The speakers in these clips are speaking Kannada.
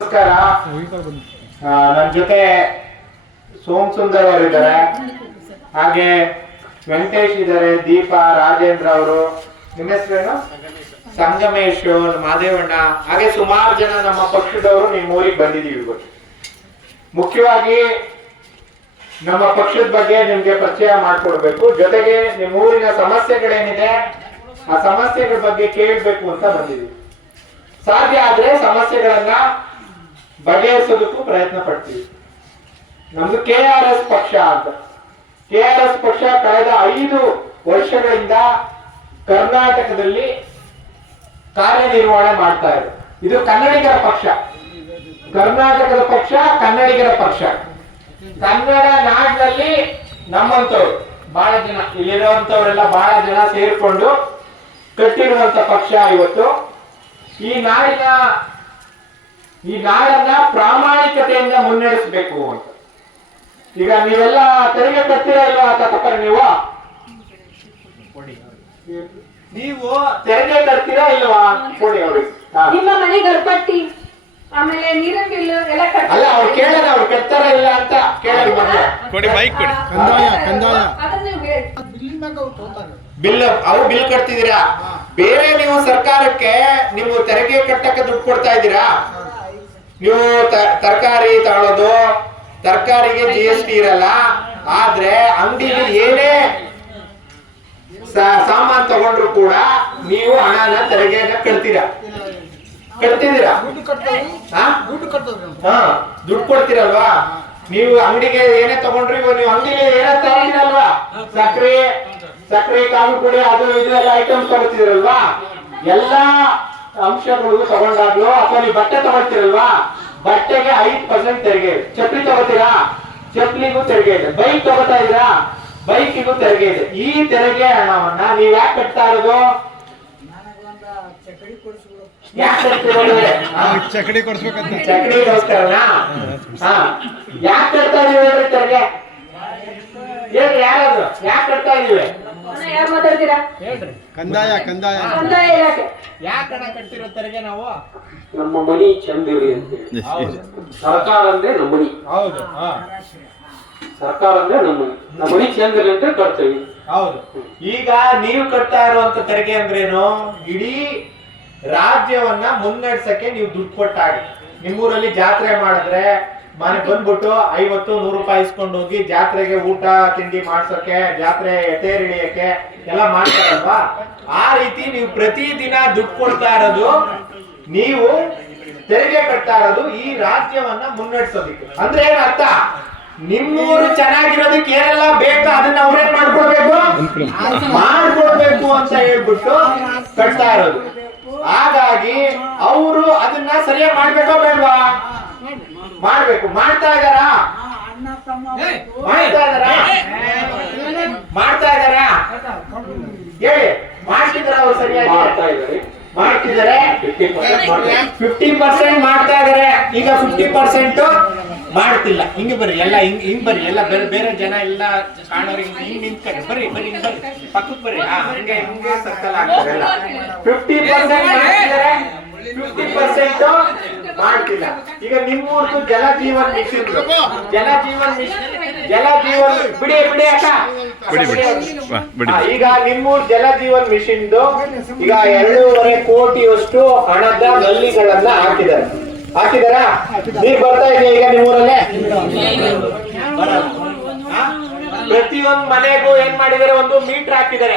ನಮಸ್ಕಾರ. ನನ್ನ ಜೊತೆ ಸೋಮ್ ಸುಂದರ್ ಅವರು ಇದ್ದಾರೆ. ಹಾಗೆ ವೆಂಕಟೇಶ್ ಇದ್ದಾರೆ, ದೀಪ, ರಾಜೇಂದ್ರ ಅವರು. ನಿಮ್ಮ ಹೆಸರೇನು? ಸಂಗಮೇಶ್ ಮಾದೇವಣ್ಣ. ಹಾಗೆ ಸುಮಾರು ಜನ ನಮ್ಮ ಪಕ್ಷದವರು ನಿಮ್ಮ ಊರಿಗೆ ಬಂದಿದ್ದೀವಿ ಮುಖ್ಯವಾಗಿ ನಮ್ಮ ಪಕ್ಷದ ಬಗ್ಗೆ ನಿಮ್ಗೆ ಪರಿಚಯ ಮಾಡ್ಕೊಡ್ಬೇಕು. ಜೊತೆಗೆ ನಿಮ್ಮ ಊರಿನ ಸಮಸ್ಯೆಗಳೇನಿದೆ, ಆ ಸಮಸ್ಯೆಗಳ ಬಗ್ಗೆ ಕೇಳಬೇಕು ಅಂತ ಬಂದಿದ್ದೀವಿ. ಸಾಧ್ಯ ಆದ್ರೆ ಸಮಸ್ಯೆಗಳನ್ನ ಬಗೆಹರಿಸೋದಕ್ಕೂ ಪ್ರಯತ್ನ ಪಡ್ತೀವಿ. ನಮ್ದು ಕೆ ಆರ್ ಎಸ್ ಪಕ್ಷ ಅಂತ. ಕೆ ಆರ್ ಎಸ್ ಪಕ್ಷ ಕಳೆದ ಐದು ವರ್ಷಗಳಿಂದ ಕರ್ನಾಟಕದಲ್ಲಿ ಕಾರ್ಯನಿರ್ವಹಣೆ ಮಾಡ್ತಾ ಇದೆ. ಇದು ಕನ್ನಡಿಗರ ಪಕ್ಷ. ಕರ್ನಾಟಕದ ಪಕ್ಷ, ಕನ್ನಡಿಗರ ಪಕ್ಷ. ಕನ್ನಡ ನಾಡಿನಲ್ಲಿ ನಮ್ಮಂತವ್ರು ಬಹಳ ಜನ ಇಲ್ಲಿರುವಂತವರೆಲ್ಲ ಬಹಳ ಜನ ಸೇರಿಕೊಂಡು ಕಟ್ಟಿರುವಂತ ಪಕ್ಷ ಇವತ್ತು. ಈ ನಾಡಿನ ಈ ನಾಡನ್ನ ಪ್ರಾಮಾಣಿಕತೆಯಿಂದ ಮುನ್ನಡೆಸಬೇಕು ಅಂತ. ಈಗ ನೀವೆಲ್ಲ ತೆರಿಗೆ ಕಟ್ತೀರಾ ಇಲ್ವಾ ತಪ್ಪರ ನೀವು? ನೀವು ತೆರಿಗೆ ಕಟ್ತೀರಾ ಇಲ್ವಾ? ಕೊಡಿ ಅವ್ರಿಗೆ. ನಿಮ್ಮ ಮನೆ ಗರ್ಭಟ್ಟಿ ಆಮೇಲೆ ನೀರಿನ ಬಿಲ್ ಎಲ್ಲ ಕಟ್ಟಿ- ಅಲ್ಲ ಅವ್ರು ಕೇಳೋಣ ಅವ್ರು ಕಟ್ತಾರ ಇಲ್ಲ ಅಂತ ಕೇಳಿ ಕೊಡಿ ಬೈಕ್ ಕೊಡಿ. ಕಂದಾಯ, ಕಂದಾಯ. ಅದನ್ನ ನೀವು ಹೇಳಿ. ಬಿಲ್ ಅವ್ರು ಬಿಲ್ ಕಟ್ತಿದ್ದೀರಾ? ಬೇರೆ ನೀವು ಸರ್ಕಾರಕ್ಕೆ ನೀವು ತೆರಿಗೆ ಕಟ್ಟಕ್ಕೆ ದುಡ್ಡು ಕೊಡ್ತಾ ಇದ್ದೀರಾ? ನೀವು ತರಕಾರಿ ತಗೊಳ್ಳೋದು ತರಕಾರಿಗೆ ಜಿ ಎಸ್ ಟಿ ಇರಲ್ಲ ಆದ್ರೆ ಅಂಗಡಿಗೆ ಏನೇ ಸಾ- ಸಾಮಾನ್ ತಗೊಂಡ್ರು ಕೂಡ ನೀವು ಹಣನ ತೆರಿಗೆನ ಕಟ್ತೀರಾ? ಕಟ್ತಿದ್ದೀರಾ? ದುಡ್ಡು ಕೊಡ್ತೀರಲ್ವಾ? ನೀವು ಅಂಗಡಿಗೆ ಏನೇ ತಗೊಂಡ್ರಿ ಇವಾಗ ನೀವು ಅಂಗಡಿಗೆ ಏನೇ ತಗೊಂಡಿರಲ್ವಾ? ಸಕ್ಕರೆ ಸಕ್ಕರೆ ಕಾಲು ಪುಡಿ ಅದು ಇದೆಲ್ಲ ಐಟಮ್ಸ್ ತಗೋತಿರಲ್ವಾ ಎಲ್ಲಾ ಅಂಶಗಳು ತಗೊಂಡಾಗ್ಲೋ ಅಥವಾ ನೀವು ಬಟ್ಟೆ ತಗೊಳ್ತೀರಲ್ವಾ? ಬಟ್ಟೆಗೆ ಐದು ಪರ್ಸೆಂಟ್ ತೆರಿಗೆ. ಇದೆ ಚಪ್ಪಲಿ ತಗೋತೀರಾ? ಚಪ್ಪಲಿಗೂ ತೆರಿಗೆ ಇದೆ. ಬೈಕ್ ತಗೋತಾ ಇದ್ದೀರಾ? ಬೈಕಿಗೂ ತೆರಿಗೆ ಇದೆ. ಈ ತೆರಿಗೆ ಹಣವನ್ನ ನೀವ್ ಯಾಕೆ ಕಟ್ತಾ ಇರೋದು? ಚಕಡಿ ಕೊಡ್ಸ್ಬೇಕಂತ. ಚಕಡಿ ಹಾ. ಯಾಕೆ ಕಟ್ತಾ ಇದೀವಿ ತೆರಿಗೆ? ಯಾರಾದ್ರು? ಯಾಕೆ ಕಟ್ತಾ ಇದೀವಿ ಯಾರ್ ಮಾತಾಡ್ತೀರಾ? ಕಂದಾಯ ಕಂದಾಯ. ಕಂದಾಯ ಇಲಾಖೆ. ಯಾಕೆ ಹಣ ಕಟ್ತಿರೋ ತೆರಿಗೆ ನಾವು? ನಮ್ಮ ಮನಿ ಚಂದಿರಿ ಅಂತ ಹೌದು. ಸರ್ಕಾರ ಅಂದ್ರೆ ನಮ್ಮ ಮನಿ. ಹೌದು ಹಾ. ಸರ್ಕಾರ ಅಂದ್ರೆ ನಮ್ಮ ಮನಿ. ನಮ್ಮ ಮನಿ ಚಂದಿರಿ ಅಂತ ಕಟ್ತೀವಿ. ಹೌದು. ಈಗ ನೀವು ಕಟ್ತಾ ಇರುವಂತ ತೆರಿಗೆ ಅಂದ್ರೇನು? ಇಡೀ ರಾಜ್ಯವನ್ನ ಮುನ್ನಡೆಸಕ್ಕೆ ನೀವು ದುಡ್ಡು ಕೊಟ್ಟಾಗಿ. ನಿಮ್ಮೂರಲ್ಲಿ ಜಾತ್ರೆ ಮಾಡಿದ್ರೆ ಮನೆ ಬಂದ್ಬಿಟ್ಟು ಐವತ್ತು ನೂರು ರೂಪಾಯಿ ಇಸ್ಕೊಂಡು ಹೋಗಿ ಜಾತ್ರೆಗೆ ಊಟ, ತಿಂಡಿ ಮಾಡ್ಸೋಕೆ, ಜಾತ್ರೆ ಎತೆ ಇಳಿಯಕ್ಕೆ ಎಲ್ಲ ಮಾಡ್ತಾರಲ್ವಾ? ಆ ರೀತಿ ನೀವು ಪ್ರತಿದಿನ ದುಡ್ಡು ಕೊಡ್ತಾ ಇರೋದು, ನೀವು ತೆರಿಗೆ ಕಟ್ತಾ ಇರೋದು ಈ ರಾಜ್ಯವನ್ನ ಮುನ್ನಡೆಸೋದಿಕ್ಕೆ. ಅಂದ್ರೆ ಏನ್ ಅರ್ಥ? ನಿಮ್ಮೂರು ಚೆನ್ನಾಗಿರೋದಕ್ಕೆ ಏನೆಲ್ಲ ಬೇಕೋ? ಅದನ್ನ ಅವ್ರೇನ್ ಮಾಡ್ಕೊಡ್ಬೇಕು? ಮಾಡ್ಕೊಡ್ಬೇಕು ಅಂತ ಹೇಳ್ಬಿಟ್ಟು ಕಟ್ತಾ ಇರೋದು. ಹಾಗಾಗಿ ಅವರು ಅದನ್ನ ಸರಿಯಾಗಿ ಮಾಡ್ಬೇಕೋ ಬೇಡವಾ? ಮಾಡ್ಬೇಕು ಮಾಡ್ತಾ ಇದಾರಾ ಮಾಡ್ತಾ ಇದಾರ ಮಾಡ್ತಾ ಇದಾರಾ ಹೇಳಿ ಮಾಡ್ತಿದ್ರ ಅವ್ರು ಸರಿಯಾಗಿ ಮಾಡ್ತಾ ಮಾಡ್ತಿದ್ದಾರೆ ಫಿಫ್ಟಿ ಪರ್ಸೆಂಟ್ ಮಾಡ್ತಾ ಇದಾರೆ ಈಗ ಫಿಫ್ಟಿ ಪರ್ಸೆಂಟ್ ಮಾಡ್ತಿಲ್ಲ ಹಿಂಗೆ ಬರ್ರಿ ಎಲ್ಲ ಹಿಂಗ್ ಹಿಂಗ್ ಬರ್ರಿ ಎಲ್ಲ ಬೇರೆ ಬೇರೆ ಜನ ಎಲ್ಲ ಕಾಣೋರಿಗೆ ಹಿಂಗ್ ನಿಂತ ನಿಂತ್ಕೊಂಡು ಬರ್ರಿ ಬರ್ರಿ ಹಿಂಗ್ ಬರ್ರಿ ಪಕ್ಕಕ್ಕೆ ಬರ್ರಿ ಹಾ ಹಂಗೆ ಹಿಂಗೆ ಸರ್ಕಲ್ ಆಗ್ತಾರೆ ಫಿಫ್ಟಿ ಪರ್ಸೆಂಟ್ ಫಿಫ್ಟಿ ಪರ್ಸೆಂಟ್ ಮಾಡ್ತಿಲ್ಲ. ಈಗ ನಿಮ್ಮೂರ್ದು ಜಲ ಜೀವನ್ ಮಿಷನ್ ಜಲ ಜೀವನ್ ಮಿಷನ್ ಜಲ ಜೀವನ್ ಬಿಡಿ ಬಿಡಿ ಅಕ್ಕ. ಬಿಡಿ ಈಗ ನಿಮ್ಮೂರ್ ಜಲ ಜೀವನ್ ಮಿಷನ್ ಈಗ ಎರಡೂವರೆ ಕೋಟಿಯಷ್ಟು ಹಣದ ನಲ್ಲಿಗಳನ್ನ ಹಾಕಿದ್ದಾರೆ. ಹಾಕಿದಾರಾ ನೀರ್ ಬರ್ತಾ ಇದೆಯಾ ಈಗ ನಿಮ್ಮೂರಲ್ಲೇ? ಪ್ರತಿಯೊಂದು ಮನೆಗೂ ಏನ್ ಮಾಡಿದಾರೆ ಒಂದು ಮೀಟರ್ ಹಾಕಿದ್ದಾರೆ.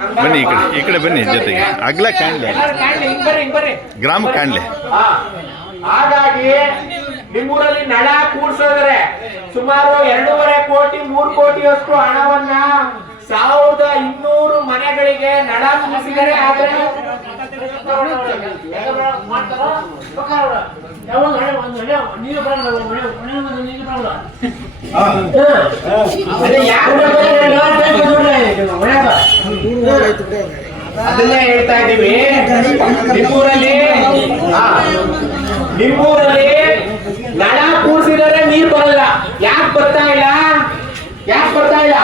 ಹಂಗ್ ಬನ್ನಿ ಈ ಕಡೆ. ಈ ಕಡೆ ಬನ್ನಿ ಜೊತೆಗೆ. ಅಗ್ಲ ಕಾಣ್ಲೆ. ಎಲ್ಲರೂ ಕಾಣ್ಲಿ ಹಿಂಗ್ ಬರ್ರಿ ಹಿಂಗ್ ಬರ್ರಿ. ಗ್ರಾಮ ಕಾಣ್ಲೆ. ಹಾ. ಹಾಗಾಗಿ ನಿಮ್ಮೂರಲ್ಲಿ ನಳ ಕೂಡ್ಸೋದ್ರೆ ಸುಮಾರು ಎರಡೂವರೆ ಕೋಟಿ ಮೂರು ಕೋಟಿಯಷ್ಟು ಹಣವನ್ನ ಸಾವಿರದ ಇನ್ನೂರು ಮನೆಗಳಿಗೆ ನಳ ಕೂಡಿಸಿದರೆ ಆದ್ರೆ ನೀರು ಯಾಕೆ ಅದನ್ನೇ ಹೇಳ್ತಾ ಇದ್ದೀವಿ ನಿಮ್ಮೂರಲ್ಲಿ ನಿಮ್ಮೂರಲ್ಲಿ ನಳ ಕೂರ್ಸಿದರೆ ನೀರ್ ಬರಲ್ಲ ಯಾಕೆ ಬರ್ತಾ ಇಲ್ಲ ಯಾಕೆ ಬರ್ತಾ ಇಲ್ಲ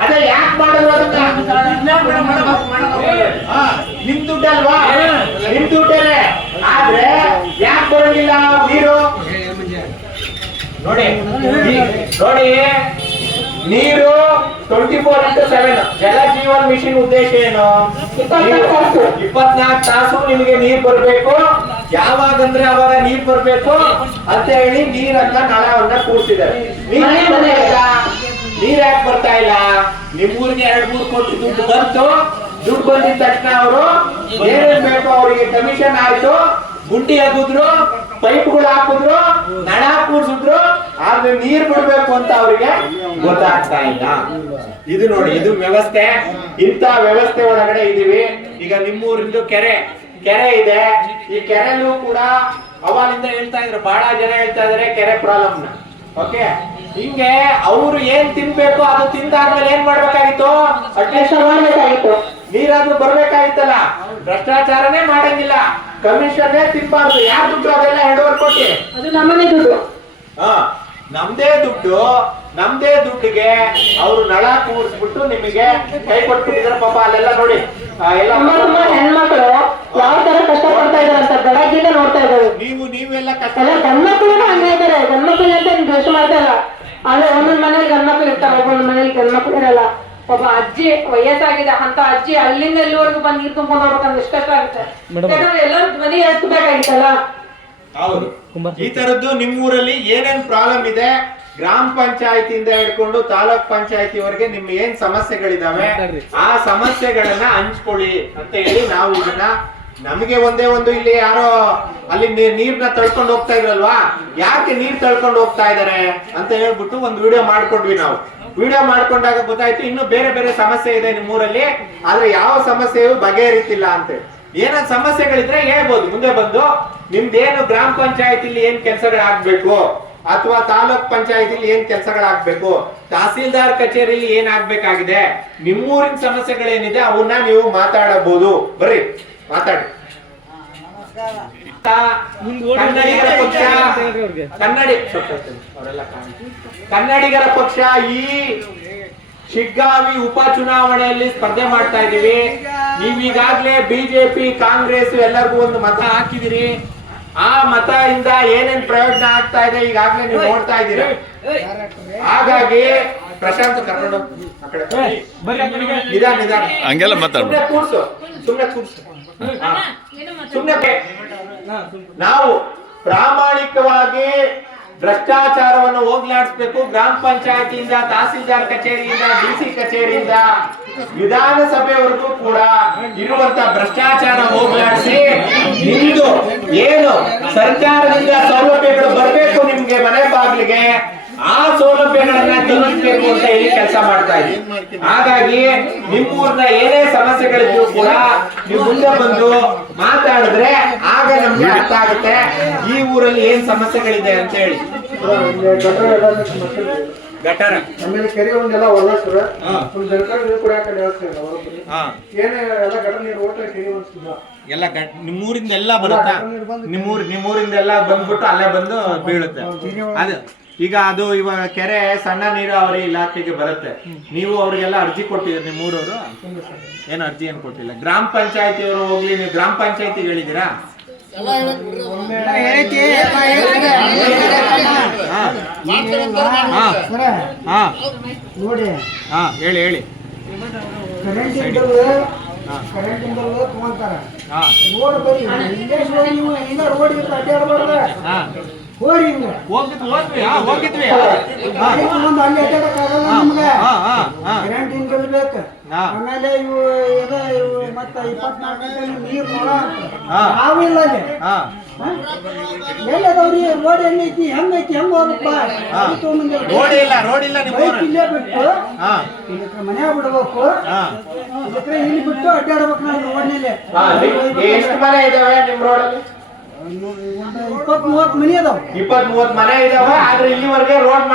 ಅದೇ ಯಾಕೆ ಮಾಡೋದು ನಿಮ್ ದುಡ್ಡಲ್ವಾ? ನಿಮ್ ದುಡ್ಡೇನೆ. ಆದ್ರೆ ಯಾಕೆ ಬರೋದಿಲ್ಲ? ನೋಡಿ. ನೋಡಿ. ನೀರು ಟ್ವೆಂಟಿ ಫೋರ್ ಇಂಟು ಸೆವೆನ್ ಜಲ ಜೀವನ್ ಮಿಷನ್ ಉದ್ದೇಶ ಏನು? ಇಪ್ಪತ್ನಾಲ್ಕು. ತಾಸು ನಿಮಗೆ ನೀರ್ ಬರ್ಬೇಕು. ಯಾವಾಗಂದ್ರೆ ಅವಾಗ ನೀರ್ ಬರ್ಬೇಕು. ಅಂತ ಹೇಳಿ ನೀರನ್ನ ನಳವನ್ನ ಕೂರ್ಸಿದ್ದಾರೆ. ನೀರ್ ಯಾಕ್ ನೀರ್ ಯಾಕೆ ಬರ್ತಾ ಇಲ್ಲ? ನಿಮ್ಮೂರಿಗೆ ಎರಡ್ ಮೂರ್ ಕೋಟಿ ದುಡ್ಡು ಬಂತು. ದುಡ್ಡು ಬಂದಿದ ತಕ್ಷಣ ಅವರು ಏನೇನ್ ಬೇಕು ಅವರಿಗೆ ಕಮಿಷನ್ ಆಯ್ತು. ಗುಂಡಿ ಅಗುದ್ರು. ಪೈಪ್ಗಳು ಹಾಕಿದ್ರು, ನಳ ಕೂರ್ಸಿದ್ರು, ಆದ್ರೆ ನೀರ್ ಬಿಡ್ಬೇಕು ಅಂತ ಅವರಿಗೆ ಗೊತ್ತಾಗ್ತಾ ಇಲ್ಲ. ಇದು ನೋಡಿ, ಇದು ವ್ಯವಸ್ಥೆ. ಇಂತ ವ್ಯವಸ್ಥೆ ಒಳಗಡೆ ಇದೀವಿ. ಈಗ ನಿಮ್ಮೂರಿಂದು ಕೆರೆ ಕೆರೆ ಇದೆ. ಈ ಕೆರೆಲ್ಲೂ ಕೂಡ ಅವಾಗಿಂದ ಹೇಳ್ತಾ ಇದ್ರು, ಬಹಳ ಜನ ಹೇಳ್ತಾ ಇದಾರೆ, ಕೆರೆ ಪ್ರಾಬ್ಲಮ್ ಓಕೆ? ಹಿಂಗೆ ಅವ್ರು ಏನ್ ತಿನ್ಬೇಕು, ಅದು ತಿಂದಾದ್ಮೇಲೆ ಏನ್ ಮಾಡ್ಬೇಕಾಗಿತ್ತು? ಅಟ್ಲೀಸ್ಟ್ ಮಾಡ್ಬೇಕಾಗಿತ್ತು ನೀರಾದ್ರೂ ಬರ್ಬೇಕಾಗಿತ್ತಲ್ಲ? ಭ್ರಷ್ಟಾಚಾರನೇ ಮಾಡಂಗಿಲ್ಲ. ಕಮಿಷನ್ನೇ ತಿನ್ಬಾರ್ದು ಯಾರು ದುಡ್ಡು ಅದೆಲ್ಲ ಹೆಡ್ವರ್ ಕೊಟ್ಟಿ? ಅದು ನಮ್ಮನೆ ದುಡ್ಡು. ಹಾ ನಮ್ದೇ ದುಡ್ಡು ನಮ್ದೇ ದುಡ್ಡಿಗೆ ಅವರು ನಳ ಕೂರಿಸ್ಬಿಟ್ಟು ನಿಮಗೆ ಕೈ ಕೊಟ್ಬಿಟ್ಟಿದ್ರೆ ಪಾಪ ಅಲ್ಲೆಲ್ಲ ನೋಡಿ. ಎಲ್ಲ ಹೆಣ್ಮಕ್ಳು ಯಾವ ತರ ಕಷ್ಟ ಪಡ್ತಾ ಇದಾರೆ ಅಂತ ಬೆಳಗ್ಗಿಂದ ನೋಡ್ತಾ ಇದ್ದಾರೆ. ನೀವು ನೀವೆಲ್ಲ ಕಷ್ಟ ಎಲ್ಲ ಗಂಡ್ಮಕ್ಳು ಹಂಗೆ ಇದ್ದಾರೆ. ಗಂಡ್ಮಕ್ಳು ಅಂತ ನೀವು ದ್ವೇಷ ಮಾಡ್ತಾ ಇಲ್ಲ. ಆದ್ರೆ ಒಂದೊಂದ್ ಮನೇಲಿ ಗಂಡ್ಮಕ್ಳು ಇರ್ತಾರೆ ಒಬ್ಬೊಂದ್ ಮನೇಲಿ ಗಂಡ್ಮಕ್ಳು ಇರಲ್ಲ. ಒಬ್ಬ ಅಜ್ಜಿ ವಯಸ್ಸಾಗಿದೆ ಅಂತ ಅಜ್ಜಿ ಅಲ್ಲಿಂದ ಎಲ್ಲಿವರೆಗೂ ಬಂದು ನೀರು ತುಂಬ್ಕೊಂಡು ಹೋಗ್ಬೇಕಂದ್ರೆ ಎಷ್ಟು ಕಷ್ಟ ಆಗುತ್ತೆ ಯಾಕಂದ್ರೆ ಎಲ್ಲ ಮನೆ ಎತ್ತಬೇಕಾಗಿತ್ತಲ್ಲ ಹೌದು. ಈ ತರದ್ದು ನಿಮ್ಮೂರಲ್ಲಿ ಏನೇನ್ ಪ್ರಾಬ್ಲಮ್ ಇದೆ? ಗ್ರಾಮ ಪಂಚಾಯತಿಯಿಂದ ಹಿಡ್ಕೊಂಡು ತಾಲೂಕ್ ಪಂಚಾಯತಿವರೆಗೆ ನಿಮ್ ಏನ್ ಸಮಸ್ಯೆಗಳಿದಾವೆ? ಆ ಸಮಸ್ಯೆಗಳನ್ನ ಹಂಚ್ಕೊಳ್ಳಿ ಅಂತ ಹೇಳಿ ನಾವು ಇದನ್ನ ನಮಗೆ ಒಂದೇ ಒಂದು ಇಲ್ಲಿ ಯಾರೋ ಅಲ್ಲಿ ನೀರ್ನ ತಳ್ಕೊಂಡು ಹೋಗ್ತಾ ಇದ್ರಲ್ವಾ? ಯಾಕೆ ನೀರ್ ತಳ್ಕೊಂಡು ಹೋಗ್ತಾ ಇದಾರೆ ಅಂತ ಹೇಳ್ಬಿಟ್ಟು ಒಂದು ವಿಡಿಯೋ ಮಾಡ್ಕೊಂಡ್ವಿ ನಾವು. ವಿಡಿಯೋ ಮಾಡ್ಕೊಂಡಾಗ ಗೊತ್ತಾಯ್ತು, ಇನ್ನು ಬೇರೆ ಬೇರೆ ಸಮಸ್ಯೆ ಇದೆ ನಿಮ್ಮೂರಲ್ಲಿ, ಆದ್ರೆ ಯಾವ ಸಮಸ್ಯೆಯು ಬಗೆಹರಿತಿಲ್ಲ ಅಂತ. ಏನಾದ್ ಸಮಸ್ಯೆಗಳಿದ್ರೆ ಹೇಳ್ಬೋದು, ಮುಂದೆ ಬಂದು. ನಿಮ್ದೇನು ಗ್ರಾಮ ಪಂಚಾಯತಿಲಿ ಏನ್ ಕೆಲಸಗಳಾಗ್ಬೇಕು ಅಥವಾ ತಾಲೂಕ್ ಪಂಚಾಯತಿಲಿ ಏನ್ ಕೆಲಸಗಳಾಗ್ಬೇಕು ತಹಸೀಲ್ದಾರ್ ಕಚೇರಿಲಿ ಏನ್ ಆಗ್ಬೇಕಾಗಿದೆ? ನಿಮ್ಮೂರಿನ ಸಮಸ್ಯೆಗಳೇನಿದೆ ಅವನ್ನ ನೀವು ಮಾತಾಡಬಹುದು ಬರ್ರಿ. ಮಾತಾಡಿ. ಕನ್ನಡಿಗರ ಪಕ್ಷ ಕನ್ನಡಿ ಕನ್ನಡಿಗರ ಪಕ್ಷ ಈ ಶಿಗ್ಗಾವಿ ಉಪಚುನಾವಣೆಯಲ್ಲಿ ಸ್ಪರ್ಧೆ ಮಾಡ್ತಾ ಇದೀವಿ ನೀವೀಗಾಗ್ಲೇ ಬಿಜೆಪಿ ಕಾಂಗ್ರೆಸ್ ಎಲ್ಲರಿಗೂ ಒಂದು ಮತ ಹಾಕಿದಿರಿ. ಆ ಮತ ಇಂದ ಏನೇನ್ ಪ್ರಯೋಜನ ಆಗ್ತಾ ಇದೆ ಈಗಾಗ್ಲೇ ನೀವು ನೋಡ್ತಾ ಇದ್ದೀರಿ. ಹಾಗಾಗಿ ಪ್ರಶಾಂತ್ ಕರ್ಕೊಂಡು ಹೋಗ್ ಆ ಕಡೆ. ನಿಧಾನ ನಿಧಾನ. ಹಂಗೆಲ್ಲ ಮಾತಾಡ್ಬೇಡ. ಸುಮ್ನೆ ಕೂರ್ಸು ಸುಮ್ನೆ ಕೂರ್ಸು. ಹಾ. ಸುಮ್ನೆ ನಾವು ಪ್ರಾಮಾಣಿಕವಾಗಿ ಭ್ರಷ್ಟಾಚಾರವನ್ನು ಹೋಗ್ಲಾಡಿಸ್ಬೇಕು. ಗ್ರಾಮ ಪಂಚಾಯತಿಯಿಂದ ತಹಸೀಲ್ದಾರ್ ಕಚೇರಿಯಿಂದ ಡಿಸಿ ಕಚೇರಿಯಿಂದ ವಿಧಾನಸಭೆವರೆಗೂ ಕೂಡ ಇರುವಂತ ಭ್ರಷ್ಟಾಚಾರ ಹೋಗ್ಲಾಡಿಸಿ ನಿಮ್ದು ಏನು ಸರ್ಕಾರದಿಂದ ಸೌಲಭ್ಯಗಳು ಬರಬೇಕು ನಿಮ್ಗೆ ಮನೆ ಬಾಗಿಲಿಗೆ ಆ ಸೌಲಭ್ಯಗಳನ್ನ ತಲುಪಿಸಬೇಕು ಅಂತ ಹೇಳಿ ಕೆಲಸ ಮಾಡ್ತಾ ಇದ್ದೀವಿ ಹಾಗಾಗಿ ನಿಮ್ಮೂರ್ನ ಏನೇ ಸಮಸ್ಯೆಗಳಿದ್ರು ಕೂಡ ನೀವು ಮುಂದೆ ಬಂದು ಮಾತಾಡಿದ್ರೆ ಆಗ ನಮ್ಗೆ ಅರ್ಥ ಆಗುತ್ತೆ ಈ ಊರಲ್ಲಿ ಏನ್ ಸಮಸ್ಯೆಗಳಿದೆ ಅಂತ ಹೇಳಿ. ಗಟಾರ ಆಮೇಲೆ ಕೆರೆ ಒಂದೆಲ್ಲ. ಒಂದು ನೀರು ಕುಡಿಯಾಕ ಇಲ್ಲ ಏನೇ ಎಲ್ಲ ಗಟರ ನೀರು ಓಟ ಕೆರೆ ಅನ್ಸ್ತಿಲ್ಲ ಎಲ್ಲ ನಿಮ್ಮೂರಿಂದ ಎಲ್ಲ ಬರುತ್ತಾ? ನಿಮ್ಮೂರ್ ನಿಮ್ಮೂರಿಂದ ಎಲ್ಲ ಬಂದ್ಬಿಟ್ಟು ಅಲ್ಲೇ ಬಂದು ಬೀಳುತ್ತೆ. ಅದು. ಈಗ ಅದು ಇವಾಗ ಕೆರೆ ಸಣ್ಣ ನೀರಾವರಿ ಇಲಾಖೆಗೆ ಬರುತ್ತೆ. ನೀವು ಅವ್ರಿಗೆಲ್ಲ ಅರ್ಜಿ ಕೊಟ್ಟಿದ್ದೀರಿ ನಿಮ್ಮೂರವರು ಏನು ಅರ್ಜಿ ಏನು ಕೊಟ್ಟಿಲ್ಲ? ಗ್ರಾಮ ಪಂಚಾಯತಿ ಅವರು ಹೋಗ್ಲಿ ನೀವು ಗ್ರಾಮ ಪಂಚಾಯತಿ ಹೇಳಿದ್ದೀರಾ? ಹಾ. ಹಾ. ಹಾ. ನೋಡಿ. ಹಾ ಹೇಳಿ ಹೇಳಿ. ಕರೆಂಟ್ ಇಂದಲ್ ಕರೆಂಟ್ ಇಂದಲ್ ತಗೊಂತಾರ ಹಾ. ರೋಡ್ ಬರೀ ಇಂಗ್ಲೇಷ್ ನೀವು ಇಲ್ಲ ರೋಡ್ ಅಡ್ಡಾಡ್ಬಾರ್ದ. ಹಾ. ಹೋರಿ ಹಿಂಗ ಹೋಗಿದ್ವಿ ಹೋದ್ವಿ ಹಾ ಹೋಗಿದ್ವಿ. ಗಾಡಿ ತಗೊಂಡ್ ಅಲ್ಲಿ ಅಡ್ಡಾಡಕ್ಕಾಗಲ್ಲ ನಮ್ಗೆ. ಹಾ ಹಾ ಹಾ. ಬೇಕು ಹಾ. ಆಮೇಲೆ ಇವು ಇದು ಇವು ಮತ್ತ ಇಪ್ಪತ್ನಾಲ್ಕು ಗಂಟೆ ನೀರ್ ಅಂತ. ಹಾ. ನಾವು ಇಲ್ಲ ಅಲ್ಲಿ. ಹಾ. ಎಲ್ಲಿ ಅದಾವ್ರಿ? ರೋಡ್ ಎಲ್ಲಿ ಐತಿ? ಹೆಂಗ್ ಐತಿ ಹಾ. ರೋಡ್ ಇಲ್ಲ ರೋಡ್ ಇಲ್ಲ ನಿಮ್ಮ ಬೈಕ್ ಇಲ್ಲೇ ಬಿಟ್ಟು ಹಾ. ಇದಕ್ಕೆ ಮನ್ಯಾಗ ಬಿಡ್ಬೇಕು. ಹಾ. ಇದಕ್ಕೆ ಇಲ್ಲಿ ಬಿಟ್ಟು ಅಡ್ಡಾಡ್ಬೇಕು ನಾವು ರೋಡ್ನಲ್ಲಿ ಹಾ, ಎಷ್ಟು ಮನೆ ಇದಾವೆ ನಿಮ್ ರೋಡಲ್ಲಿ? ಇಪ್ಪತ್ ಮೂವತ್ ಮನಿ ಅದಾವ ಇಪ್ಪತ್ ಮೂವತ್ ಮನೆ ಇದಾವೆ ಆದ್ರೆ ಇಲ್ಲಿವರೆಗೆ ರೋಡ್